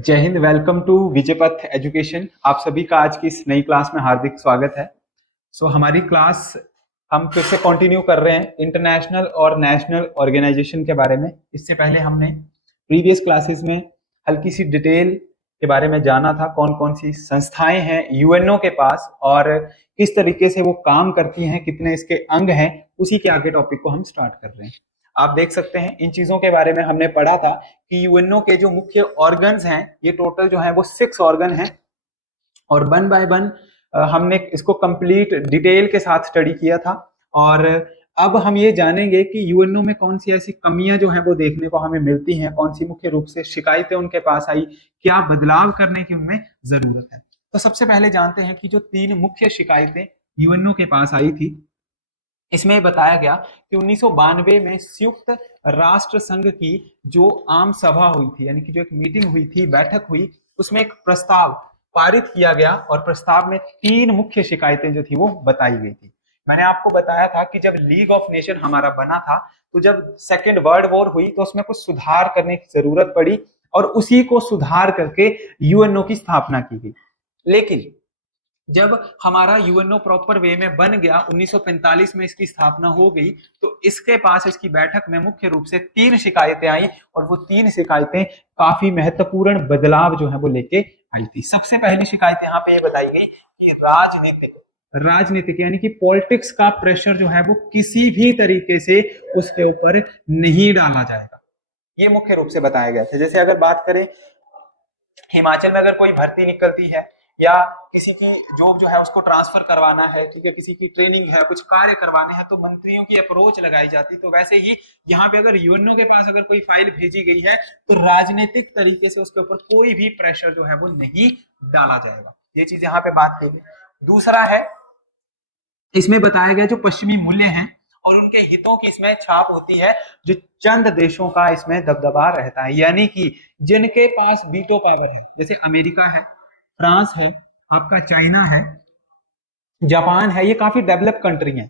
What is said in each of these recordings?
जय हिंद। Welcome to Vijaypath education. आप सभी का आज की इस नई क्लास में हार्दिक स्वागत है। हमारी क्लास हम फिर से कंटिन्यू कर रहे हैं इंटरनेशनल और नेशनल ऑर्गेनाइजेशन के बारे में। इससे पहले हमने प्रीवियस क्लासेस में हल्की सी डिटेल के बारे में जाना था, कौन कौन सी संस्थाएं हैं यूएनओ के पास और किस तरीके से वो काम करती हैं, कितने इसके अंग हैं। उसी के आगे टॉपिक को हम स्टार्ट कर रहे हैं। आप देख सकते हैं इन चीजों के बारे में हमने पढ़ा था कि यूएनओ के जो मुख्य ऑर्गन्स हैं, ये टोटल जो है वो 6 ऑर्गन हैं और वन बाय वन हमने इसको कंप्लीट डिटेल के साथ स्टडी किया था। और अब हम ये जानेंगे कि यूएनओ में कौन सी ऐसी कमियां जो हैं वो देखने को हमें मिलती हैं, कौन सी मुख्य रूप से शिकायतें उनके पास आई, क्या बदलाव करने की उनमें जरूरत है। तो सबसे पहले जानते हैं कि जो 3 मुख्य शिकायतें यूएनओ के पास आई थी, इसमें बताया गया कि 1992 में संयुक्त राष्ट्र संघ की जो आम सभा हुई थी, यानी कि जो एक मीटिंग हुई थी, बैठक हुई, उसमें एक प्रस्ताव पारित किया गया और प्रस्ताव में 3 मुख्य शिकायतें जो थी वो बताई गई थी। मैंने आपको बताया था कि जब लीग ऑफ नेशन हमारा बना था, तो जब सेकेंड वर्ल्ड वॉर हुई तो उसमें कुछ सुधार करने की जरूरत पड़ी और उसी को सुधार करके यूएनओ की स्थापना की गई। लेकिन जब हमारा यूएनओ प्रॉपर वे में बन गया, 1945 में इसकी स्थापना हो गई, तो इसके पास इसकी बैठक में मुख्य रूप से 3 शिकायतें आई और वो 3 शिकायतें काफी महत्वपूर्ण बदलाव जो है वो लेके आई थी। सबसे पहली शिकायत यहाँ पे ये बताई गई कि राजनीतिक यानी कि पॉलिटिक्स का प्रेशर जो है वो किसी भी तरीके से उसके ऊपर नहीं डाला जाएगा। ये मुख्य रूप से बताया गया था। जैसे अगर बात करें, हिमाचल में अगर कोई भर्ती निकलती है या किसी की जॉब जो है उसको ट्रांसफर करवाना है, ठीक है, किसी की ट्रेनिंग है, कुछ कार्य करवाने हैं, तो मंत्रियों की अप्रोच लगाई जाती। तो वैसे ही यहाँ पे अगर यूएनओ के पास अगर कोई फाइल भेजी गई है तो राजनीतिक तरीके से उसके ऊपर कोई भी प्रेशर जो है वो नहीं डाला जाएगा। ये चीज यहाँ पे बात की। दूसरा है, इसमें बताया गया जो पश्चिमी मूल्य हैं और उनके हितों की इसमें छाप होती है, जो चंद देशों का इसमें दबदबा रहता है, यानी कि जिनके पास वीटो पावर है, जैसे अमेरिका है, फ्रांस है, आपका चाइना है, जापान है, ये काफी डेवलप कंट्री है।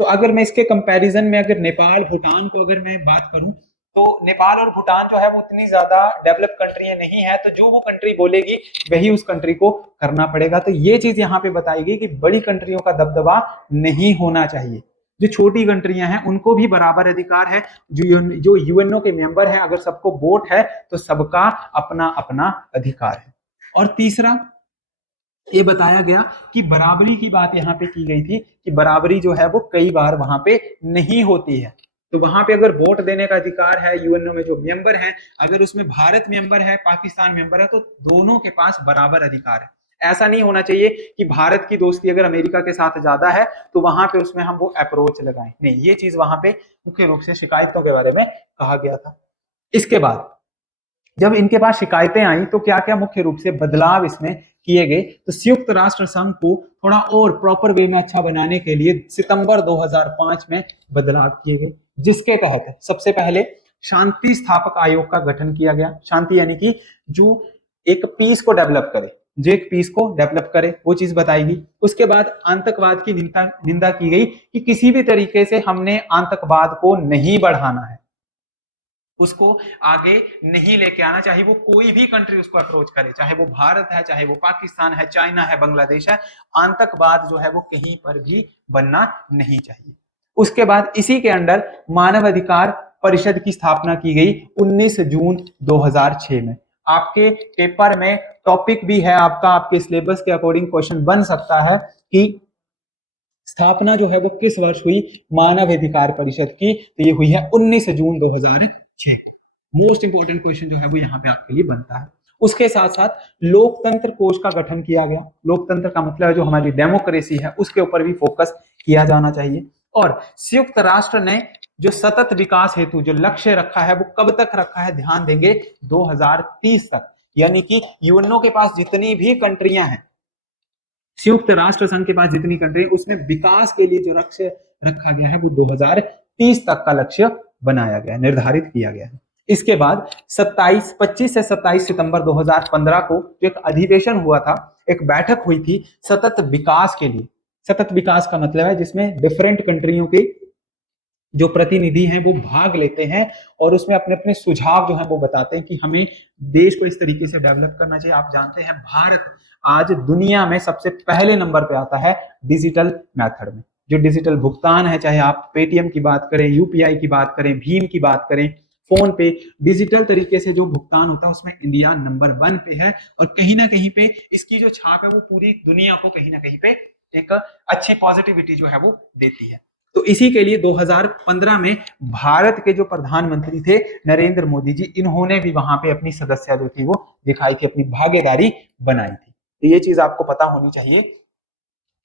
तो अगर मैं इसके कंपैरिजन में अगर नेपाल भूटान को अगर मैं बात करूं, तो नेपाल और भूटान जो है वो उतनी ज्यादा डेवलप कंट्री नहीं है, तो जो वो कंट्री बोलेगी वही उस कंट्री को करना पड़ेगा। तो ये चीज यहाँ पे बताई गई कि बड़ी कंट्रियों का दबदबा नहीं होना चाहिए, जो छोटी कंट्रियां हैं उनको भी बराबर अधिकार है। जो यूएनओ के मेंबर हैं, अगर सबको वोट है तो सबका अपना अपना अधिकार है। और तीसरा ये बताया गया कि बराबरी की बात यहाँ पे की गई थी कि बराबरी जो है वो कई बार वहां पे नहीं होती है। तो वहां पे अगर वोट देने का अधिकार है यूएनओ में जो मेंबर हैं, अगर उसमें भारत मेंबर है, पाकिस्तान मेंबर है, तो दोनों के पास बराबर अधिकार है। ऐसा नहीं होना चाहिए कि भारत की दोस्ती अगर अमेरिका के साथ ज्यादा है तो वहां पे उसमें हम वो अप्रोच लगाएं, नहीं। ये चीज वहां पे मुख्य रूप से शिकायतों के बारे में कहा गया था। इसके बाद जब इनके पास शिकायतें आई तो क्या क्या मुख्य रूप से बदलाव इसमें किए गए, तो संयुक्त राष्ट्र संघ को थोड़ा और प्रॉपर वे में अच्छा बनाने के लिए सितंबर 2005 में बदलाव किए गए, जिसके तहत सबसे पहले शांति स्थापक आयोग का गठन किया गया। शांति यानी कि जो एक पीस को डेवलप करे, जो एक पीस को डेवलप करे, वो चीज बताएगी। उसके बाद आतंकवाद की निंदा की गई कि किसी भी तरीके से हमने आतंकवाद को नहीं बढ़ाना है, उसको आगे नहीं लेके आना, चाहे वो कोई भी कंट्री उसको अप्रोच करे, चाहे वो भारत है, चाहे वो पाकिस्तान है, चाइना है, बांग्लादेश है, आतंकवाद जो है वो कहीं पर भी बनना नहीं चाहिए। उसके बाद इसी के अंडर मानव अधिकार परिषद की स्थापना की गई 19 जून 2006 में। आपके पेपर में टॉपिक भी है आपका, आपके सिलेबस के अकॉर्डिंग क्वेश्चन बन सकता है कि स्थापना जो है वो किस वर्ष हुई मानव अधिकार परिषद की, तो ये हुई है 19 जून 2006। मोस्ट इंपोर्टेंट क्वेश्चन जो है वो यहाँ पे आपके लिए बनता है। उसके साथ साथ लोकतंत्र कोष का गठन किया गया। लोकतंत्र का मतलब है जो हमारी डेमोक्रेसी है उसके ऊपर भी फोकस किया जाना चाहिए। और संयुक्त राष्ट्र ने जो सतत विकास हेतु जो लक्ष्य रखा है वो कब तक रखा है, ध्यान देंगे 2030 तक, यानी कि यूएनओ के पास जितनी भी कंट्रियां हैं, संयुक्त राष्ट्र संघ के पास जितनी कंट्री, उसमें विकास के लिए जो लक्ष्य रखा गया है वो 2030 तक का लक्ष्य बनाया गया है, निर्धारित किया गया है। इसके बाद 25 से 27 सितंबर 2015 को जो एक अधिवेशन हुआ था, एक बैठक हुई थी सतत विकास के लिए। सतत विकास का मतलब है जिसमें डिफरेंट कंट्रियों के जो प्रतिनिधि हैं वो भाग लेते हैं और उसमें अपने अपने सुझाव जो है वो बताते हैं कि हमें देश को इस तरीके से डेवलप करना चाहिए। आप जानते हैं भारत आज दुनिया में सबसे पहले नंबर पे आता है डिजिटल मेथड में। जो डिजिटल भुगतान है, चाहे आप पेटीएम की बात करें, यूपीआई की बात करें, भीम की बात करें, फोन पे, डिजिटल तरीके से जो भुगतान होता है उसमें इंडिया नंबर 1 पे है। और कहीं ना कहीं पे इसकी जो छाप है वो पूरी दुनिया को कहीं ना कहीं पे एक अच्छी पॉजिटिविटी जो है वो देती है। तो इसी के लिए 2015 में भारत के जो प्रधानमंत्री थे नरेंद्र मोदी जी, इन्होंने भी वहां पे अपनी सदस्यता जो थी वो दिखाई थी, अपनी भागीदारी बनाई थी। तो ये चीज आपको पता होनी चाहिए।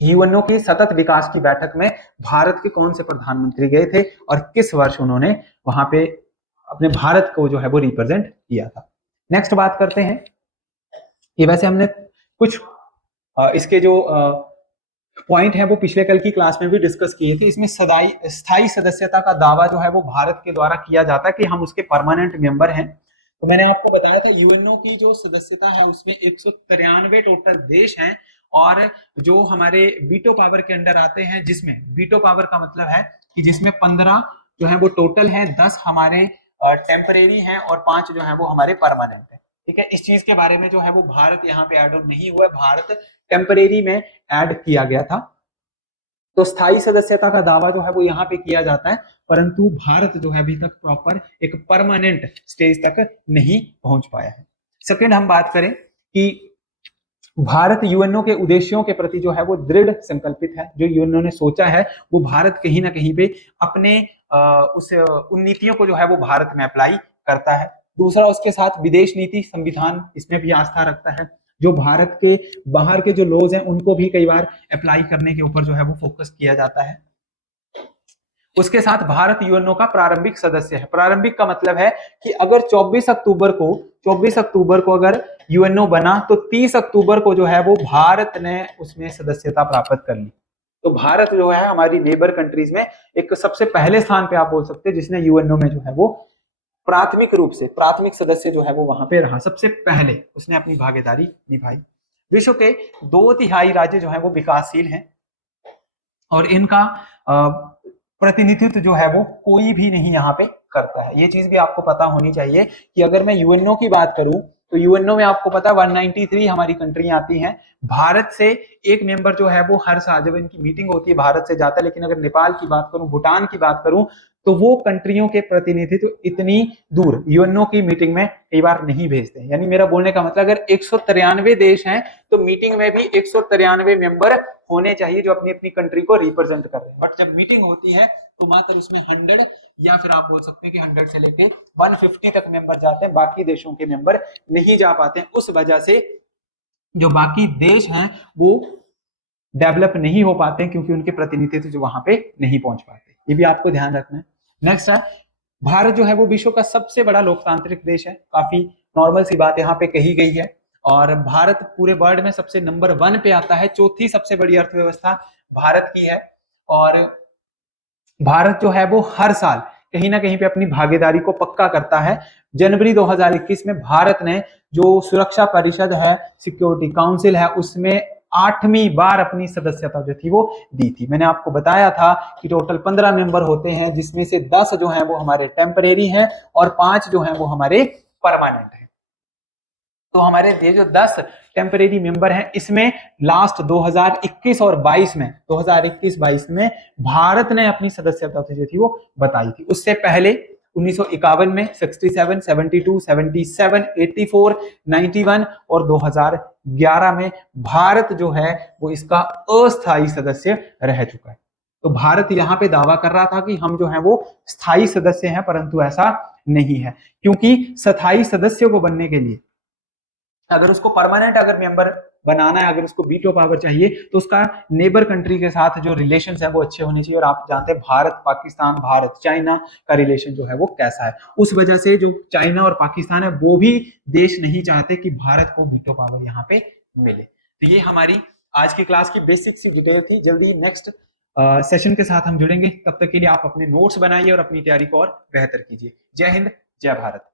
यूएनओ की सतत विकास की बैठक में भारत के कौन से प्रधानमंत्री गए थे और किस वर्ष उन्होंने वहां पे अपने भारत को जो है वो रिप्रेजेंट किया था। नेक्स्ट बात करते हैं। ये वैसे हमने कुछ इसके जो पॉइंट है वो पिछले कल की क्लास में भी डिस्कस किए थे। इसमें स्थायी सदस्यता का दावा जो है वो भारत के द्वारा किया जाता है कि हम उसके परमानेंट मेंबर हैं। तो मैंने आपको बताया था यूएनओ की जो सदस्यता है उसमें 193 टोटल देश हैं और जो हमारे वीटो पावर के अंडर आते हैं, जिसमें वीटो पावर का मतलब है कि जिसमें 15 जो है वो टोटल हैं, 10 हमारे टेम्परेरी हैं और 5 जो है वो हमारे परमानेंट है। ठीक है, इस चीज के बारे में जो है वो भारत यहाँ पे ऐड ऑन नहीं हुआ है, भारत टेम्परेरी में ऐड किया गया था। तो स्थायी सदस्यता का दावा जो है वो यहाँ पे किया जाता है, परंतु भारत जो है अभी तक प्रॉपर एक परमानेंट स्टेज तक नहीं पहुंच पाया है। सेकंड हम बात करें कि भारत यूएनओ के उद्देश्यों के प्रति जो है वो दृढ़ संकल्पित है। जो यूएनओ ने सोचा है वो भारत कहीं ना कहीं पे अपने उन नीतियों को जो है वो भारत में अप्लाई करता है। दूसरा, उसके साथ विदेश नीति संविधान इसमें भी आस्था रखता है। जो भारत के बाहर के जो लॉज हैं उनको भी कई बार अप्लाई करने के ऊपर जो है वो फोकस किया जाता है। उसके साथ भारत यूएनओ का प्रारंभिक सदस्य है। प्रारंभिक का मतलब है कि अगर 24 अक्टूबर को अगर यूएनओ बना तो 30 अक्टूबर को जो है वो भारत ने उसमें सदस्यता प्राप्त कर ली। तो भारत जो है हमारी नेबर कंट्रीज में एक सबसे पहले स्थान पे आप बोल सकते हैं जिसने यूएनओ में जो है वो प्राथमिक रूप से प्राथमिक सदस्य जो है वो वहां पे रहा, सबसे पहले उसने अपनी भागीदारी निभाई। विश्व के 2/3 राज्य जो है वो विकासशील हैं और इनका प्रतिनिधित्व जो है वो कोई भी नहीं यहाँ पे करता है। ये चीज भी आपको पता होनी चाहिए कि अगर मैं यूएनओ की बात करूं तो यूएनओ में आपको पता है 193 हमारी कंट्री आती हैं। भारत से एक मेंबर जो है वो हर साल जब इनकी मीटिंग होती है भारत से जाता है। लेकिन अगर नेपाल की बात करूं, भूटान की बात करूं, तो वो कंट्रियों के प्रतिनिधित्व इतनी दूर यूएनओ की मीटिंग में कई बार नहीं भेजते। यानी मेरा बोलने का मतलब अगर 193 देश हैं तो मीटिंग में भी 193 मेंबर होने चाहिए जो अपनी अपनी कंट्री को रिप्रेजेंट कर रहे हैं। बट जब मीटिंग होती है तो मात्र उसमें 100 या फिर आप बोल सकते हैं कि 100 से लेके 150 तक मेंबर जाते हैं, बाकी देशों के मेंबर नहीं जा पाते हैं। उस वजह से जो बाकी देश हैं वो डेवलप नहीं हो पाते हैं क्योंकि उनके प्रतिनिधित्व जो वहां पे नहीं पहुंच पाते। ये भी आपको ध्यान रखना है। नेक्स्ट है, भारत जो है वो विश्व का सबसे बड़ा लोकतांत्रिक देश है। काफी नॉर्मल सी बात यहाँ पे कही गई है और भारत पूरे वर्ल्ड में सबसे नंबर 1 पे आता है। चौथी सबसे बड़ी अर्थव्यवस्था भारत की है और भारत जो है वो हर साल कहीं ना कहीं पे अपनी भागीदारी को पक्का करता है। जनवरी 2021 में भारत ने जो सुरक्षा परिषद है, सिक्योरिटी काउंसिल है, उसमें 8वीं बार अपनी सदस्यता जो थी वो दी थी। मैंने आपको बताया था कि टोटल 15 मेंबर होते हैं जिसमें से 10 जो हैं वो हमारे टेम्परेरी हैं और 5 जो हैं वो हमारे परमानेंट हैं। तो हमारे ये जो 10 टेम्परेरी मेंबर हैं इसमें लास्ट 2021 और 22 में 2021-22 में भारत ने अपनी सदस्यता जो थी वो बताई थी। उससे पहले 1951 में 67, 72, 77, 84, 91 और 2011 में भारत जो है वो इसका अस्थायी सदस्य रह चुका है। तो भारत यहाँ पे दावा कर रहा था कि हम जो है वो स्थायी सदस्य हैं, परंतु ऐसा नहीं है क्योंकि स्थायी सदस्य को बनने के लिए अगर उसको परमानेंट अगर मेंबर बनाना है, अगर उसको वीटो पावर चाहिए तो उसका नेबर कंट्री के साथ जो रिलेशंस है वो अच्छे होने चाहिए। और आप जानते हैं भारत पाकिस्तान, भारत चाइना का रिलेशन जो है वो कैसा है। उस वजह से जो चाइना और पाकिस्तान है वो भी देश नहीं चाहते कि भारत को वीटो पावर यहाँ पे मिले। तो ये हमारी आज की क्लास की बेसिक सी डिटेल थी। जल्दी नेक्स्ट सेशन के साथ हम जुड़ेंगे। तब तक के लिए आप अपने नोट्स बनाइए और अपनी तैयारी को और बेहतर कीजिए। जय हिंद, जय भारत।